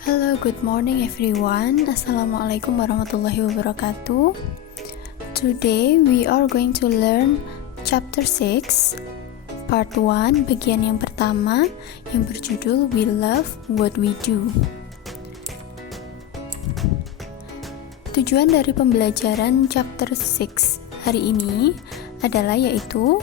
Hello, good morning everyone. Assalamualaikum warahmatullahi wabarakatuh. Today we are going to learn chapter 6 part 1 bagian yang pertama yang berjudul We Love What We Do. Tujuan dari pembelajaran chapter 6 hari ini adalah yaitu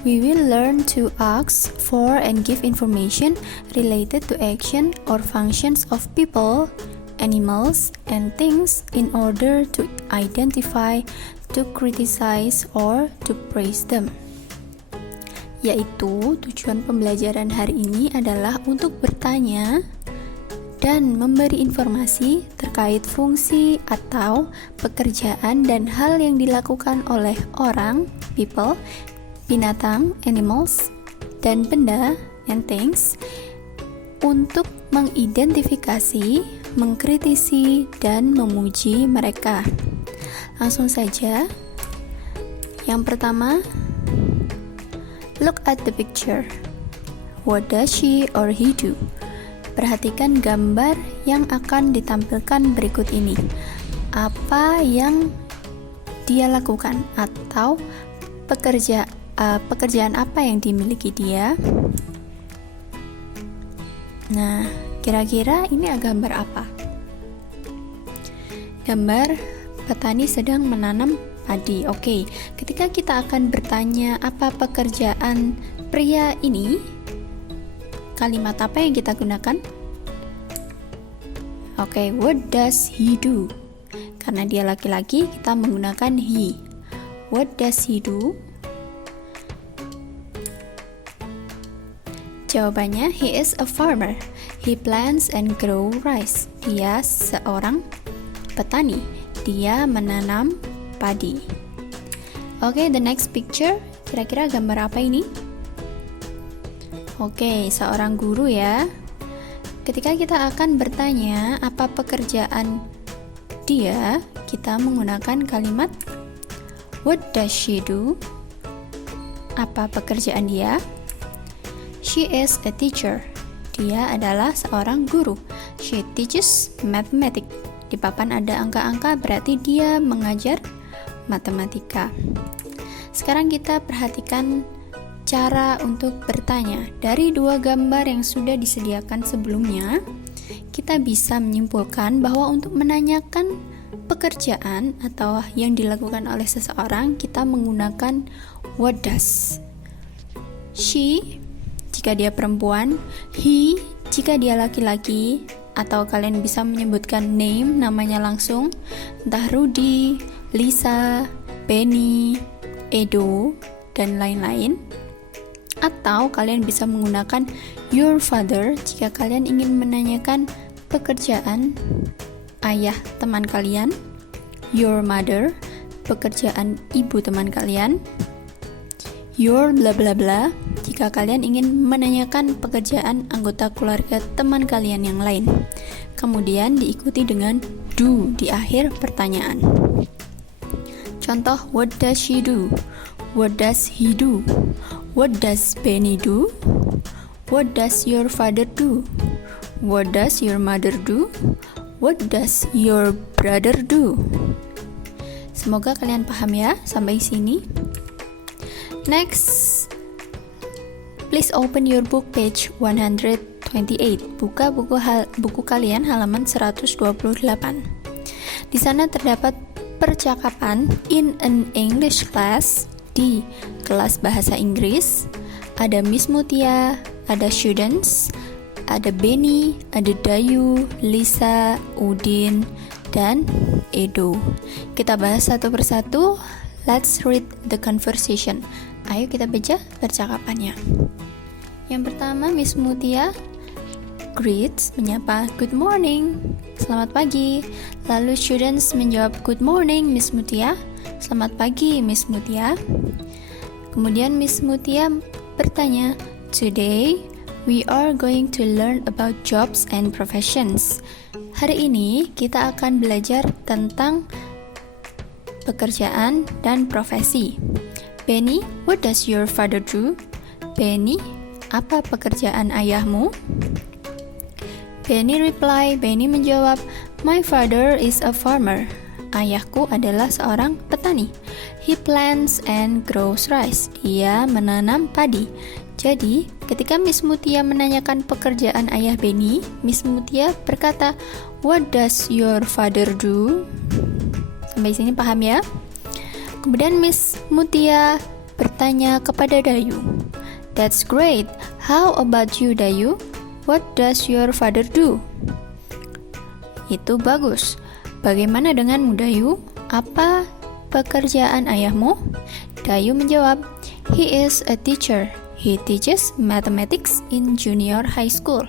we will learn to ask for and give information related to action or functions of people, animals, and things in order to identify, to criticize, or to praise them. Yaitu tujuan pembelajaran hari ini adalah untuk bertanya dan memberi informasi terkait fungsi atau pekerjaan dan hal yang dilakukan oleh orang, people, binatang, animals, dan benda, and things, untuk mengidentifikasi, mengkritisi, dan memuji mereka. Langsung saja. Yang pertama, look at the picture. What does she or he do? Perhatikan gambar yang akan ditampilkan berikut ini. Apa yang dia lakukan atau pekerjaan apa yang dimiliki dia. Nah, kira-kira ini gambar apa? Gambar petani sedang menanam padi. Oke, ketika kita akan bertanya apa pekerjaan pria ini, kalimat apa yang kita gunakan? Oke, what does he do? Karena dia laki-laki, kita menggunakan he. What does he do? Jawabannya, he is a farmer. He plants and grow rice. Dia seorang petani. Dia menanam padi. Oke, the next picture. Kira-kira gambar apa ini? Oke, seorang guru ya. Ketika kita akan bertanya apa pekerjaan dia, kita menggunakan kalimat what does she do? Apa pekerjaan dia? She is a teacher. Dia adalah seorang guru. She teaches mathematics. Di papan ada angka-angka, berarti dia mengajar matematika. Sekarang kita perhatikan cara untuk bertanya. Dari dua gambar yang sudah disediakan sebelumnya, kita bisa menyimpulkan bahwa untuk menanyakan pekerjaan atau yang dilakukan oleh seseorang, kita menggunakan what does. She jika dia perempuan, he jika dia laki-laki, atau kalian bisa menyebutkan name, namanya langsung, entah Rudy, Lisa, Benny, Edo, dan lain-lain. Atau kalian bisa menggunakan your father jika kalian ingin menanyakan pekerjaan ayah teman kalian, your mother, pekerjaan ibu teman kalian, your bla bla bla jika kalian ingin menanyakan pekerjaan anggota keluarga teman kalian yang lain. Kemudian diikuti dengan do di akhir pertanyaan. Contoh, what does she do? What does he do? What does Benny do? What does your father do? What does your mother do? What does your brother do? Semoga kalian paham ya sampai sini. Next, please open your book page 128. Buka buku kalian halaman 128. Di sana terdapat percakapan in an English class, di kelas bahasa Inggris. Ada Miss Mutia, ada students, ada Benny, ada Dayu, Lisa, Udin, dan Edo. Kita bahas satu persatu. Let's read the conversation. Ayo kita baca percakapannya. Yang pertama, Miss Mutia greets, menyapa, good morning, selamat pagi. Lalu students menjawab, good morning Miss Mutia, selamat pagi Miss Mutia. Kemudian Miss Mutia bertanya, today we are going to learn about jobs and professions. Hari ini kita akan belajar tentang pekerjaan dan profesi. Benny, what does your father do? Benny, apa pekerjaan ayahmu? Benny menjawab, "My father is a farmer." Ayahku adalah seorang petani. He plants and grows rice. Dia menanam padi. Jadi, ketika Miss Mutia menanyakan pekerjaan ayah Benny, Miss Mutia berkata, "What does your father do?" Sampai sini paham ya? Kemudian Miss Mutia bertanya kepada Dayu, "That's great. How about you, Dayu? What does your father do?" Itu bagus. Bagaimana denganmu, Dayu? Apa pekerjaan ayahmu? Dayu menjawab, "He is a teacher. He teaches mathematics in junior high school."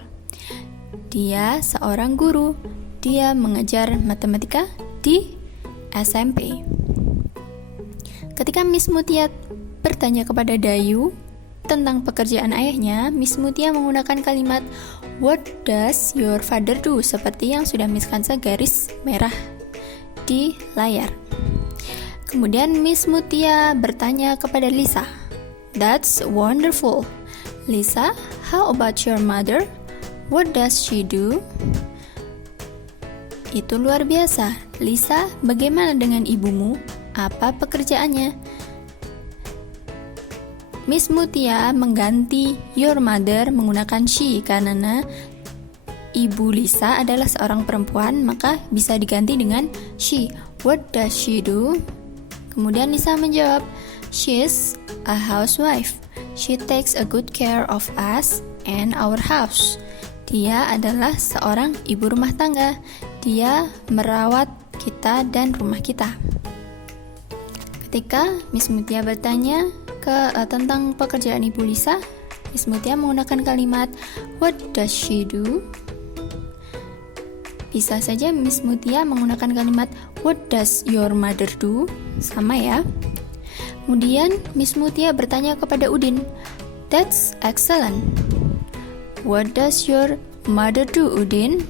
Dia seorang guru. Dia mengajar matematika di SMP. Ketika Miss Mutia bertanya kepada Dayu tentang pekerjaan ayahnya, Miss Mutia menggunakan kalimat "What does your father do?" seperti yang sudah Miss Kansa garis merah di layar. Kemudian Miss Mutia bertanya kepada Lisa, "That's wonderful. Lisa, how about your mother? What does she do?" Itu luar biasa. Lisa, bagaimana dengan ibumu? Apa pekerjaannya? Miss Mutia mengganti your mother menggunakan she karena ibu Lisa adalah seorang perempuan, maka bisa diganti dengan she. What does she do? Kemudian Lisa menjawab, "She's a housewife. She takes a good care of us and our house." Dia adalah seorang ibu rumah tangga. Dia merawat kita dan rumah kita. Ketika Miss Mutia bertanya tentang pekerjaan ibu Lisa, Miss Mutia menggunakan kalimat "What does she do?" Bisa saja Miss Mutia menggunakan kalimat "What does your mother do?" Sama ya. Kemudian Miss Mutia bertanya kepada Udin, "That's excellent. What does your mother do, Udin?"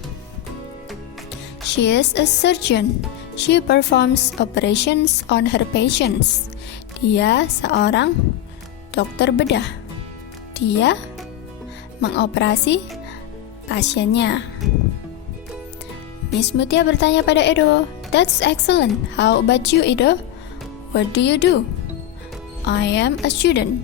"She is a surgeon. She performs operations on her patients." Dia seorang dokter bedah. Dia mengoperasi pasiennya. Miss Mutia bertanya pada Edo, "That's excellent. How about you, Edo? What do you do?" "I am a student."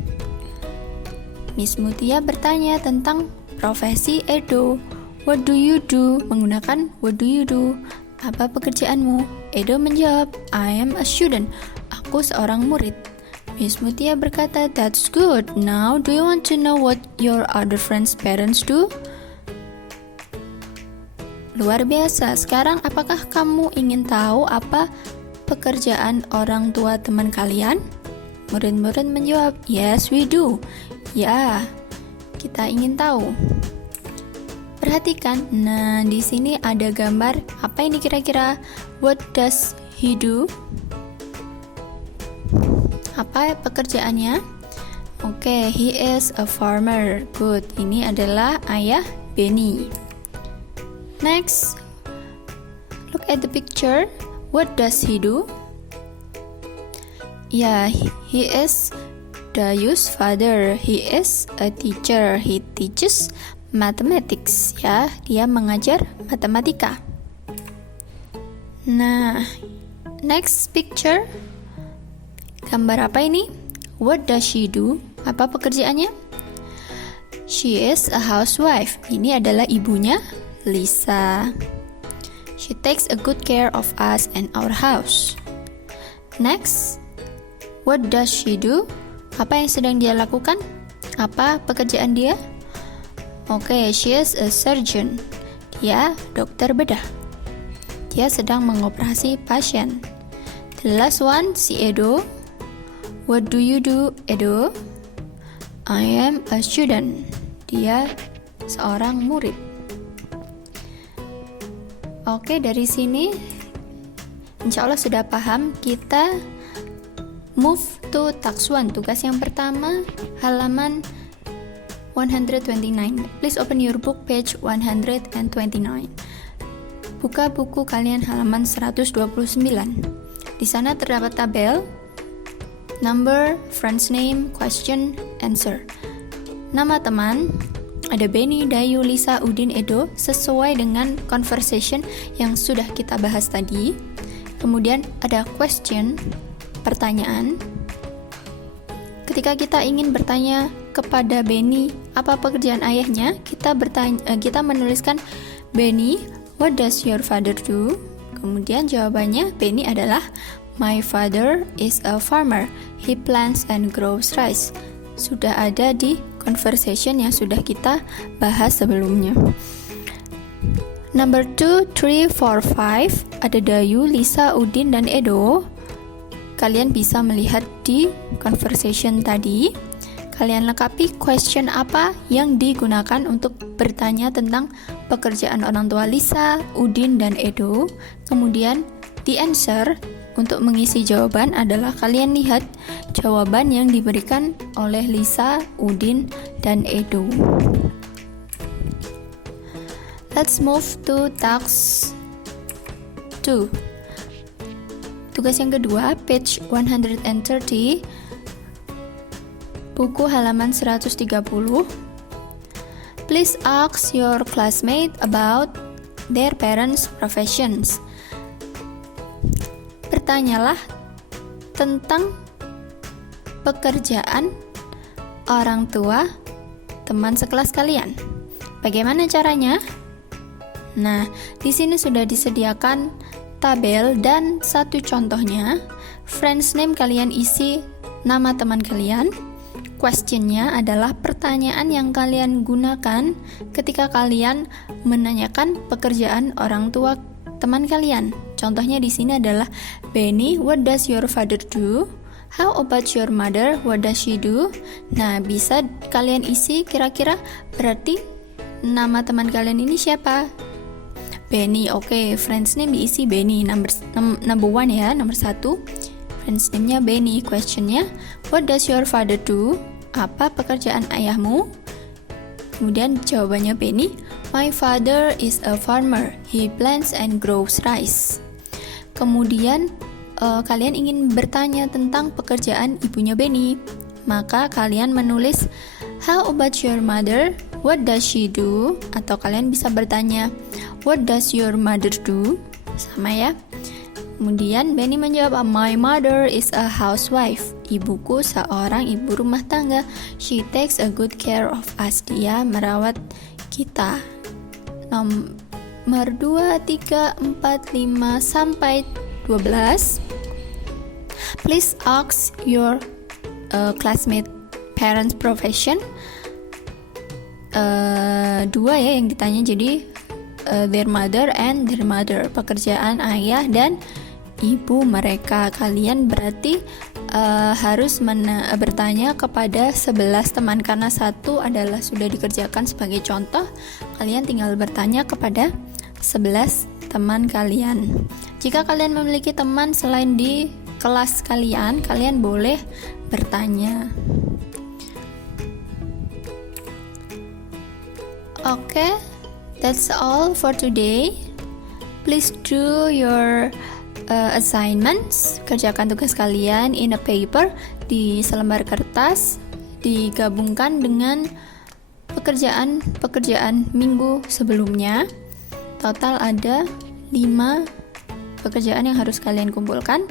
Miss Mutia bertanya tentang profesi Edo. "What do you do?" Menggunakan what do you do? Apa pekerjaanmu? Edo menjawab, "I am a student." Aku seorang murid. Miss Mutia berkata, "That's good. Now, do you want to know what your other friends' parents do?" Luar biasa. Sekarang, apakah kamu ingin tahu apa pekerjaan orang tua teman kalian? Murid-murid menjawab, "Yes, we do." Ya, kita ingin tahu. Perhatikan, nah di sini ada gambar apa ini kira-kira? What does he do? Apa pekerjaannya? Oke, he is a farmer. Good. Ini adalah ayah Benny. Next, look at the picture. What does he do? Ya, he is Dayu's father. He is a teacher. He teaches mathematics. Ya, dia mengajar matematika. Nah, next picture. Gambar apa ini? What does she do? Apa pekerjaannya? She is a housewife. Ini adalah ibunya, Lisa. She takes a good care of us and our house. Next, what does she do? Apa yang sedang dia lakukan? Apa pekerjaan dia? Oke, she is a surgeon. Dia dokter bedah. Dia sedang mengoperasi pasien. The last one, si Edo. What do you do, Edo? I am a student. Dia seorang murid. Oke, dari sini insya Allah sudah paham. Kita move to task 1. Tugas yang pertama, halaman 129. Please open your book page 129. Buka buku kalian halaman 129. Di sana terdapat tabel number, friend's name, question, answer. Nama teman, Ada Benny, Dayu, Lisa, Udin, Edo, sesuai dengan conversation yang sudah kita bahas tadi. Kemudian ada question, pertanyaan. Ketika kita ingin bertanya kepada Benny apa pekerjaan ayahnya, kita menuliskan Benny, what does your father do? Kemudian jawabannya Benny adalah my father is a farmer. He plants and grows rice. Sudah ada di conversation yang sudah kita bahas sebelumnya. Number 2, 3, 4, 5 ada Dayu, Lisa, Udin, dan Edo. Kalian bisa melihat di conversation tadi. Kalian lengkapi question apa yang digunakan untuk bertanya tentang pekerjaan orang tua Lisa, Udin, dan Edo. Kemudian di answer untuk mengisi jawaban adalah kalian lihat jawaban yang diberikan oleh Lisa, Udin, dan Edo. Let's move to task 2. Tugas yang kedua, page 130, buku halaman 130. Please ask your classmate about their parents' professions. Bertanyalah tentang pekerjaan orang tua teman sekelas kalian. Bagaimana caranya? Nah, di sini sudah disediakan tabel dan satu contohnya. Friends name kalian isi nama teman kalian. Questionnya adalah pertanyaan yang kalian gunakan ketika kalian menanyakan pekerjaan orang tua teman kalian. Contohnya di sini adalah Benny, what does your father do? How about your mother? What does she do? Nah, bisa kalian isi kira-kira berarti nama teman kalian ini siapa? Benny. Oke, friends name diisi Benny. Number 1 ya, nomor 1. Friends name-nya Benny. Questionnya, what does your father do? Apa pekerjaan ayahmu? Kemudian jawabannya Benny, my father is a farmer. He plants and grows rice. Kemudian kalian ingin bertanya tentang pekerjaan ibunya Benny, maka kalian menulis how about your mother? What does she do? Atau kalian bisa bertanya what does your mother do? Sama ya. Kemudian Benny menjawab, my mother is a housewife. Ibuku seorang ibu rumah tangga. She takes a good care of us. Dia merawat kita. Nomor 2, 3, 4, 5 sampai 12. Please ask your classmate parents profession. 2 ya yang ditanya, jadi their mother and their mother, pekerjaan ayah dan ibu mereka. Kalian berarti harus bertanya kepada 11 teman karena 1 adalah sudah dikerjakan sebagai contoh. Kalian tinggal bertanya kepada 11 teman kalian. Jika kalian memiliki teman selain di kelas kalian, kalian boleh bertanya. Okay, that's all for today. Please do your assignments. Kerjakan tugas kalian in a paper, di selembar kertas, digabungkan dengan pekerjaan minggu sebelumnya. Total ada 5 pekerjaan yang harus kalian kumpulkan.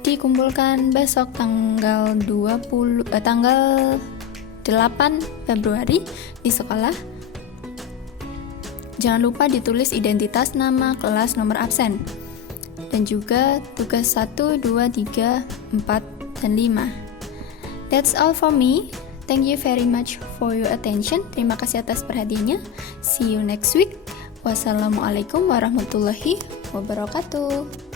Dikumpulkan besok tanggal 8 Februari di sekolah. Jangan lupa ditulis identitas, nama, kelas, nomor absen. Dan juga tugas 1, 2, 3, 4, dan 5. That's all for me. Thank you very much for your attention. Terima kasih atas perhatiannya. See you next week. Wassalamualaikum warahmatullahi wabarakatuh.